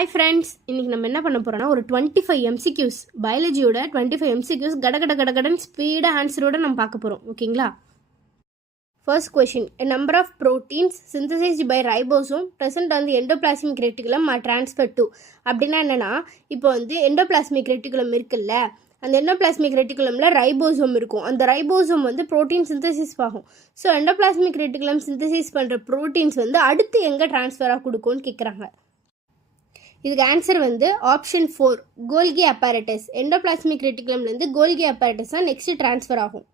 Hi friends, இன்றைக்கி நம்ம என்ன பண்ண போகிறோம்னா ஒரு 25 MCQs பயாலஜியோட 25 MCQs கடகடன் ஸ்பீடாக ஆன்சரோட நம்ம பார்க்க போகிறோம். ஓகேங்களா? First question, a number of proteins synthesized by ribosome present on the endoplasmic reticulum are transferred to. அப்படின்னா என்னென்னா, இப்போ வந்து எண்டோபிளாஸ்மிக் ரெட்டிகுலம் இருக்குல்ல, அந்த எண்டோபிளாஸ்மிக் ரெட்டிகுலமில் ரைபோசோம் இருக்கும். அந்த ரைபோசோம் வந்து ப்ரோட்டீன் சிந்தசிஸ் ஆகும். ஸோ எண்டோபிளாஸ்மிக் ரெட்டிகுலம் சிந்தசிஸ் பண்ணுற ப்ரோட்டீன்ஸ் வந்து அடுத்து எங்கே ட்ரான்ஸ்ஃபராக கொடுக்கும்னு கேட்குறாங்க. இதுக்கு ஆன்சர் வந்து ஆப்ஷன் 4 கோல்கி அப்பேரட்டஸ். எண்டோபிளாஸ்மிக் ரெட்டிகுலம்லேருந்து கோல்கி அப்பேரட்டஸ் தான் நெக்ஸ்ட் ட்ரான்ஸ்ஃபர் ஆகும்.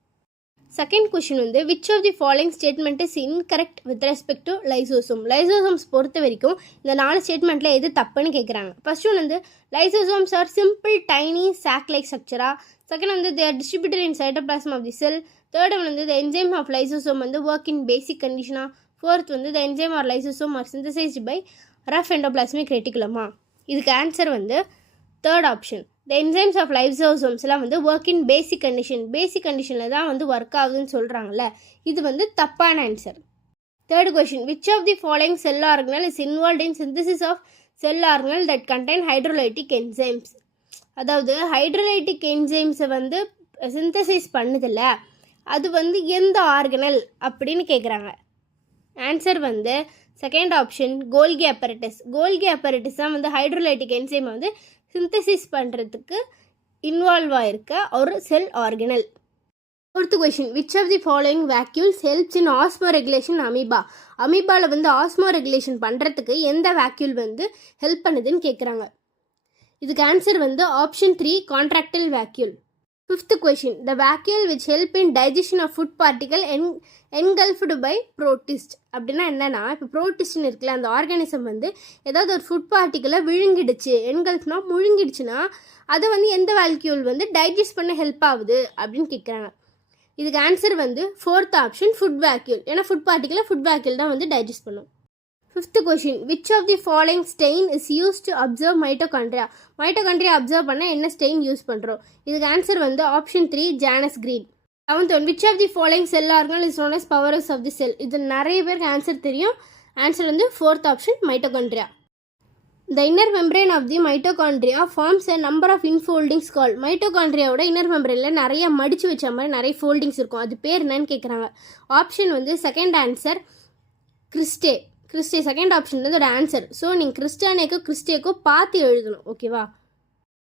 செகண்ட் கொஷின் வந்து which of the following statement is incorrect with respect to lysosome. Lysosomes பொறுத்த வரைக்கும் இந்த 4 ஸ்டேட்மெண்ட்டில் எது தப்புன்னு கேட்குறாங்க. ஃபர்ஸ்ட் ஒன் வந்து lysosomes are simple tiny sac like ஸ்ட்ரக்சரா. செகண்ட் வந்து they are distributed in cytoplasm of the cell. Third one வந்து த என்சைம் ஆஃப் லைசோசோம் வந்து ஒர்க் இன் பேசிக் கண்டிஷனா. ஃபோர்த் வந்து the enzyme are lysosome are synthesised by rough endoplasmic ரெட்டிகுலமா. இதுக்கு answer வந்து third option. The enzymes of லைசோசோம்ஸ்லாம் வந்து work in basic condition. பேசிக் கண்டிஷனில் தான் வந்து ஒர்க் ஆகுதுன்னு சொல்கிறாங்கல்ல, இது வந்து தப்பான answer. Third question, which of the following cell organelle is involved in synthesis of cell organelle that contain hydrolytic enzymes. அதாவது ஹைட்ரோலைட்டிக் என்சைம்ஸை வந்து சிந்தசைஸ் பண்ணுதில்ல, அது வந்து எந்த ஆர்கனல் அப்படின்னு கேட்குறாங்க. ஆன்சர் வந்து செகண்ட் ஆப்ஷன் கோல்கி அப்பேரட்டஸ். கோல்கி அப்பேரட்டஸ் தான் வந்து ஹைட்ரோலைட்டிக் என்சைமை வந்து சிந்தசிஸ் பண்ணுறதுக்கு இன்வால்வ் ஆகிருக்க ஒரு cell organelle. Fourth question, which of the following vacuoles helps in osmoregulation amoeba. அமீபாவில் வந்து ஆஸ்மோ ரெகுலேஷன் பண்ணுறதுக்கு எந்த வேக்யூல் வந்து ஹெல்ப் பண்ணுதுன்னு கேட்குறாங்க. இதுக்கு ஆன்சர் வந்து option 3 contractile vacuole. Fifth question, the vacuole which help in digestion of food particle engulfed by protist. அப்படின்னா என்னென்னா, இப்போ ப்ரோட்டிஸ்ட்னு இருக்குல்ல, அந்த ஆர்கானிசம் வந்து ஏதாவது ஒரு ஃபுட் பார்ட்டிகளை விழுங்கிடுச்சு, என்கல்ஃப்னா முழுங்கிடுச்சுன்னா அதை வந்து எந்த வேக்யூல் வந்து டைஜஸ்ட் பண்ண ஹெல்ப் ஆகுது அப்படின்னு கேட்குறாங்க. இதுக்கு ஆன்சர் வந்து ஃபோர்த் ஆப்ஷன் ஃபுட் வேக்யூல். ஏன்னா ஃபுட் பார்ட்டிகளை ஃபுட் வேக்யூல் தான் வந்து டைஜஸ்ட் பண்ணும். Fifth question, which of the following stain is use to observe mitochondria. Mitochondria observe பண்ண என்ன ஸ்டெயின் யூஸ் பண்ணுறோம். இதுக்கு ஆன்சர் வந்து option 3 Janus green. Seventh one, which of the following cell organelle is known as powerhouse of the cell. இது நிறைய பேருக்கு answer தெரியும். Answer வந்து fourth option mitochondria. The inner membrane of the mitochondria forms a number of infoldings call. மைட்டோகாண்ட்ரியாவோட inner மெம்பரேனில் நிறைய மடிச்சு வச்ச மாதிரி நிறைய ஃபோல்டிங்ஸ் இருக்கும். அது பேர் என்னன்னு கேட்குறாங்க. ஆப்ஷன் வந்து second answer cristae. Cristae second option தான் அதோட ஆன்சர். ஸோ நீங்கள் கிறிஸ்டானேக்கோ கிறிஸ்டேக்கோ பார்த்து எழுதணும். ஓகேவா?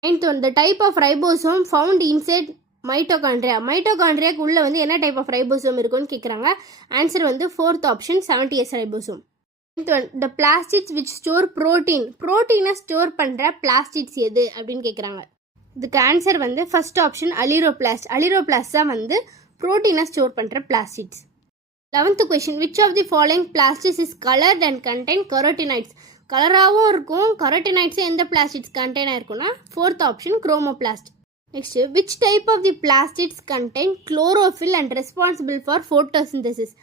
Ninth one, the type of ribosome found inside mitochondria. மைட்டோகாண்ட்ரியாக்கு உள்ளே வந்து என்ன டைப் ஆஃப் ரைபோசோம் இருக்குன்னு கேட்குறாங்க. ஆன்சர் வந்து fourth option 70S ribosome. Ninth one, the plastids which store protein. ப்ரோட்டீனை ஸ்டோர் பண்ணுற பிளாஸ்டிட்ஸ் எது அப்படின்னு கேட்குறாங்க. இதுக்கு ஆன்சர் வந்து ஃபர்ஸ்ட் ஆப்ஷன் அலிரோபிளாஸ்ட். அலிரோபிளாஸ்ட் தான் வந்து ப்ரோட்டீனை ஸ்டோர் பண்ணுற plastids. 11th question, which of the following plastics is coloured and contain carotenoids. கலராகவும் இருக்கும், கரோட்டினைட்ஸும் எந்த பிளாஸ்டிக்ஸ் கண்டெயின் ஆயிருக்கும்னா fourth option chromoplast. Next, which type of the plastics contain chlorophyll and responsible for photosynthesis.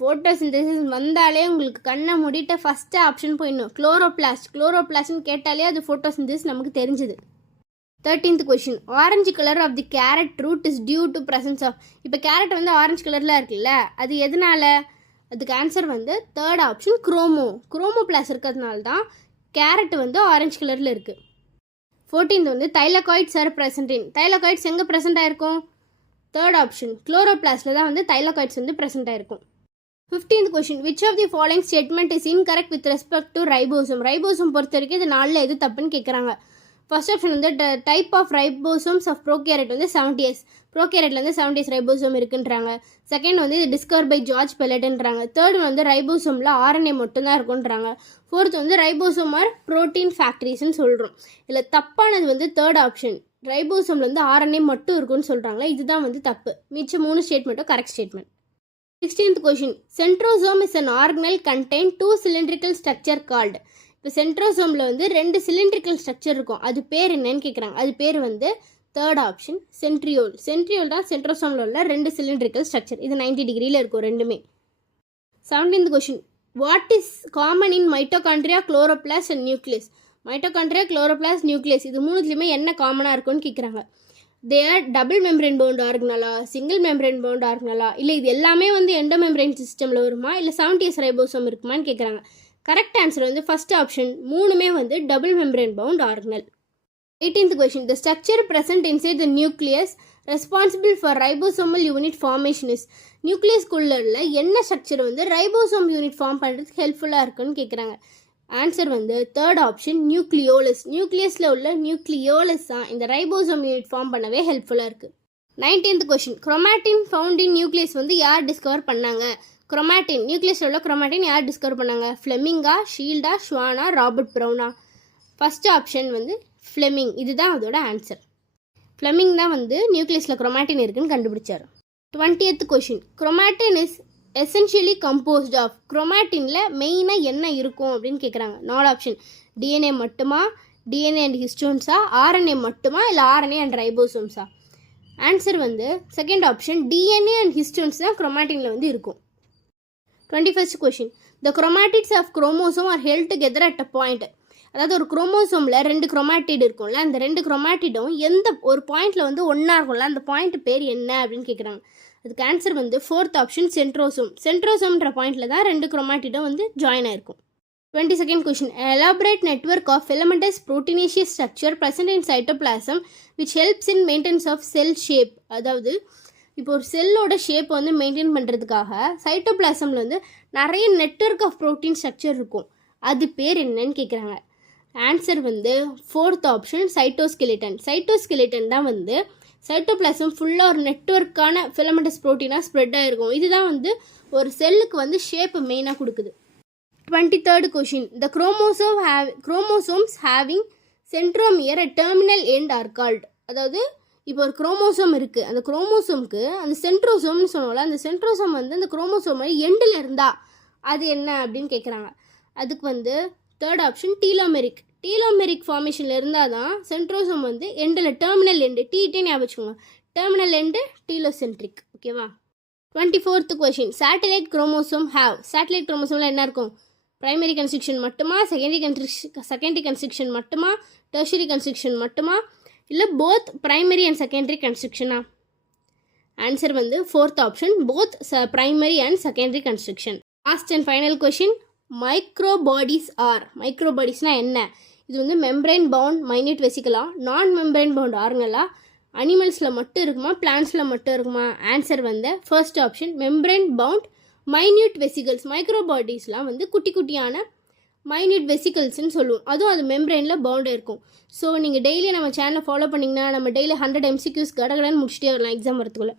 Photosynthesis வந்தாலே உங்களுக்கு கண்ணை மூடிட்டு first option போயிடணும், குளோரோபிளாஸ்ட். குளோரோபிளாஸ்ட்னு கேட்டாலே அது ஃபோட்டோசிந்தசிஸ் நமக்கு தெரிஞ்சுது. 13th question, orange colour of the carrot root is due to presence of. இப்போ கேரட் வந்து ஆரஞ்சு கலரில் இருக்குல்ல, அது எதனால? அதுக்கு ஆன்சர் வந்து தேர்ட் ஆப்ஷன் குரோமோபிளாஸ்ட் இருக்கிறதுனால தான் கேரட் வந்து ஆரஞ்சு கலரில் இருக்குது. 14th வந்து தைலகாய்ட்ஸ் ஆர் ப்ரெசன்ட் இன். தைலகாய்ட்ஸ் எங்கே ப்ரெசென்ட் ஆயிருக்கும்? தேர்ட் ஆப்ஷன் குளோரோபிளாஸ்டில் தான் வந்து தைலகாய்ட்ஸ் வந்து ப்ரெசென்ட் ஆயிருக்கும். 15th question, which of the following statement is incorrect with respect to ribosome. Ribosome பொறுத்த வரைக்கும் இது 4ல் எது தப்புன்னு கேட்குறாங்க. ஃபர்ஸ்ட் ஆப்ஷன் வந்து type of ribosomes of prokaryote வந்து 70S. ப்ரோகேரட்டில் வந்து 70S ரைபோசோம் இருக்குன்றாங்க. செகண்ட் வந்து இது டிஸ்கவர் பை ஜார்ஜ் பெலட்ன்றாங்க. தேர்ட் வந்து ரைபோசோமில் RNA மட்டும்தான் இருக்குன்றாங்க. ஃபோர்த் வந்து ரைபோசோம் ஆர் ப்ரோட்டீன் ஃபேக்ட்ரிஸ்ன்னு சொல்கிறோம். இதில் தப்பானது வந்து தேர்ட் ஆப்ஷன், ரைபோசோமில் வந்து RNA மட்டும் இருக்குன்னு சொல்கிறாங்களே, இதுதான் வந்து தப்பு. மிச்சம் 3 ஸ்டேட்மெண்ட்டும் correct statement. 16th question, centrosome is an organelle contain 2 cylindrical structure called. இப்போ சென்ட்ரோசோமில் வந்து 2 சிலிண்ட்ரிக்கல் ஸ்ட்ரக்சர் இருக்கும், அது பேர் என்னன்னு கேட்குறாங்க. அது பேர் வந்து தேர்ட் ஆப்ஷன் சென்ட்ரியோல். சென்ட்ரியோல் தான் சென்ட்ரோசோமில் உள்ள 2 சிலிண்ட்ரிக்கல் ஸ்ட்ரக்சர். இது 90 டிகிரியில் இருக்கும் ரெண்டுமே. 17th question, what is common in mitochondria, chloroplast and nucleus. Mitochondria, chloroplast, nucleus இது மூணுத்துலையுமே என்ன காமனாக இருக்குன்னு கேட்குறாங்க. They are double membrane bound ஆர்கனலா, சிங்கிள் மெம்பரேன் பவுண்ட் ஆர்கனலா, இல்லை இது எல்லாமே வந்து எண்டோ மெம்பரேன் சிஸ்டமில் வருமா, இல்லை 70S ரைபோசோம் இருக்குமான்னு கேட்குறாங்க. கரெக்ட் ஆன்சர் வந்து ஃபர்ஸ்ட் ஆப்ஷன் மூணுமே வந்து double membrane bound organelle. 18th question. The structure present inside the nucleus responsible for ribosomal unit formation is. நியூக்ளியஸ்குள்ள என்ன ஸ்ட்ரக்சர் வந்து ரைபோசோம் யூனிட் ஃபார்ம் பண்ணுறதுக்கு ஹெல்ப்ஃபுல்லாக இருக்குன்னு கேட்குறாங்க. ஆன்சர் வந்து தேர்ட் ஆப்ஷன் நியூக்ளியோலஸ். நியூக்ளியஸில் உள்ள நியூக்ளியோலஸ் தான் இந்த ரைபோசோம் யூனிட் ஃபார்ம் பண்ணவே ஹெல்ப்ஃபுல்லாக இருக்குது. 19th question. Chromatin found in nucleus வந்து யார் டிஸ்கவர் பண்ணாங்க? குரோமாட்டின் நியூக்ளியஸில் உள்ள குரோமாட்டின் யார் டிஸ்கவர் பண்ணாங்க? ஃப்ளெமிங்கா, ஷீல்டா, ஷ்வானா, ராபர்ட் ப்ரௌனா? ஃபர்ஸ்ட் ஆப்ஷன் வந்து ஃப்ளெமிங். இதுதான் அதோட ஆன்சர். ஃப்ளெமிங் தான் வந்து நியூக்ளியஸில் குரோமாட்டின் இருக்குன்னு கண்டுபிடிச்சார். 20th question. Chromatin is essentially composed of. குரோமாட்டினில் மெயினாக என்ன இருக்கும் அப்படின்னு கேட்குறாங்க. 4 ஆப்ஷன். டிஎன்ஏ மட்டுமா, டிஎன்ஏ அண்ட் ஹிஸ்டோன்ஸா, ஆர்என்ஏ மட்டுமா, இல்லை ஆர்என்ஏ அண்ட் ரைபோசோம்ஸா? ஆன்சர் வந்து second option DNA and histones தான் குரோமாட்டினில் வந்து இருக்கும். 21st question. The chromatids of chromosome are held together at a point. அதாவது ஒரு குரோமோசோமில் 2 குரோமாட்டிட் இருக்கும்ல, அந்த 2 குரோமாட்டிடும் எந்த ஒரு பாயிண்டில் வந்து ஒன்றா இருக்கும்ல, அந்த பாயிண்ட் பேர் என்ன அப்படின்னு கேட்குறாங்க. அதுக்கு ஆன்சர் வந்து ஃபோர்த் ஆப்ஷன் சென்ட்ரோசோம். சென்ட்ரோசோம்ன்ற பாயிண்டில் தான் 2 குரோமாட்டிடும் வந்து ஜாயின் ஆயிருக்கும். 22nd question. Elaborate network of filamentous proteinaceous structure present in cytoplasm which helps in maintenance of cell shape. அதாவது இப்போ ஒரு செல்லோட ஷேப்பை வந்து மெயின்டைன் பண்ணுறதுக்காக சைட்டோபிளாசமில் வந்து நிறைய நெட்வொர்க் ஆஃப் ப்ரோட்டீன் ஸ்ட்ரக்சர் இருக்கும். அது பேர் என்னன்னு கேட்குறாங்க. ஆன்சர் வந்து ஃபோர்த் ஆப்ஷன் சைட்டோஸ்கெலிட்டன். சைட்டோஸ்கெலிட்டன் தான் வந்து சைட்டோபிளாசம் ஃபுல்லாக ஒரு நெட்வொர்க்கான ஃபிலமெண்டஸ் ப்ரோட்டீனாக ஸ்ப்ரெட் ஆகிருக்கும். இதுதான் வந்து ஒரு செல்லுக்கு வந்து ஷேப்பு மெயினாக கொடுக்குது. 23rd question. The chromosomes having centromere at terminal end are called. அதாவது இப்போ ஒரு குரோமோசோம் இருக்குது, அந்த குரோமோசோமுக்கு அந்த சென்ட்ரோசோம்னு சொன்னோம்ல, அந்த சென்ட்ரோசோம் வந்து அந்த குரோமோசோம் எண்டில் இருந்தா அது என்ன அப்படின்னு கேட்குறாங்க. அதுக்கு வந்து தேர்ட் ஆப்ஷன் டீலோமெரிக். டீலோமெரிக் ஃபார்மேஷனில் இருந்தால் தான் சென்ட்ரோசோம் வந்து எண்டில் டெர்மினல் எண்டு டீட்டே ஞாபகம் வச்சுக்கோங்க. Terminal end telocentric. ஓகேவா? 24th question. Satellite chromosome have. சேட்டலைட் குரோமோசோமில் என்ன இருக்கும்? பிரைமரி கன்ஸ்ட்ரக்ஷன் மட்டுமா, செகண்டரி கன்ஸ்ட்ரக்ஷன் மட்டுமா, டெர்ஷரி கன்ஸ்ட்ரக்ஷன் மட்டுமா, இல்லை போத் பிரைமரி அண்ட் செகண்டரி கன்ஸ்ட்ரக்ஷனா? ஆன்சர் வந்து fourth option both primary and secondary constriction. Last and final question. Microbodies are. மைக்ரோபாடிஸ்னால் என்ன? இது வந்து மெம்பரைன் பவுண்ட் மைன்யூட் வெசிக்கலா, நான் மெம்பரைன் பவுண்ட் ஆர்கனலா, அனிமல்ஸில் மட்டும் இருக்குமா, பிளான்ஸில் மட்டும் இருக்குமா? ஆன்சர் வந்து first option membrane bound minute vesicles. மைக்ரோபாடிஸ்லாம் வந்து குட்டி குட்டியான மைன்யூட் வெசிகல்ஸ்ன்னு சொல்லுவோம். அதுவும் அது மெம்பரைனில் பவுண்ட் இருக்கும். ஸோ நீங்கள் டெய்லி நம்ம சேனலை ஃபாலோ பண்ணிங்கன்னா நம்ம டெய்லி 100 MCQs கடகடன்னு முடிச்சுட்டே வரலாம் எக்ஸாம் வரத்துக்குள்ளே.